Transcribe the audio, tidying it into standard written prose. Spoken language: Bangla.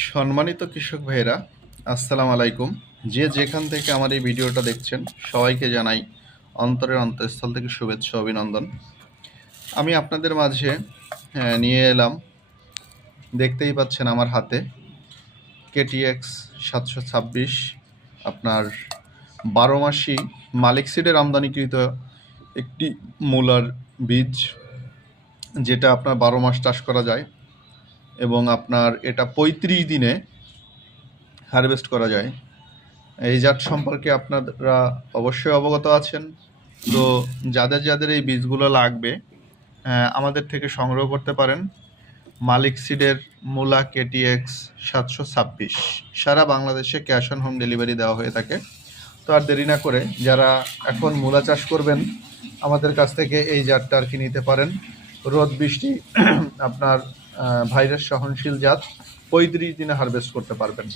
সম্মানিত কৃষক ভাইয়েরা, আসসালামু আলাইকুম। যে যেখান থেকে আমার এই ভিডিওটা দেখছেন সবাইকে জানাই অন্তরের অন্তঃস্থল থেকে শুভেচ্ছা অভিনন্দন। আমি আপনাদের মাঝে নিয়ে এলাম, দেখতেই পাচ্ছেন আমার হাতে KTX 726, আপনার 12 মাসি মালিক সিডের আমদানিকৃত একটি মূলার বীজ, যেটা আপনার 12 মাস চাষ করা যায় এবং আপনার এটা 35 দিনে হারভেস্ট করা যায়। এই জাত সম্পর্কে আপনারা অবশ্যই অবগত আছেন। তো যাদের যাদের এই বীজগুলো লাগবে আমাদের থেকে সংগ্রহ করতে পারেন। মালিক সিডের মূলা KTX 726 সারা বাংলাদেশে ক্যাশ অন হোম ডেলিভারি দেওয়া হয়ে থাকে। তো আর দেরি না করে যারা এখন মূলা চাষ করবেন আমাদের কাছ থেকে এই জাতটা আর কি নিতে পারেন। রোদ বৃষ্টি আপনার ভাইরাস সহনশীল জাত, 35 দিনে হারভেস্ট করতে পারবেন।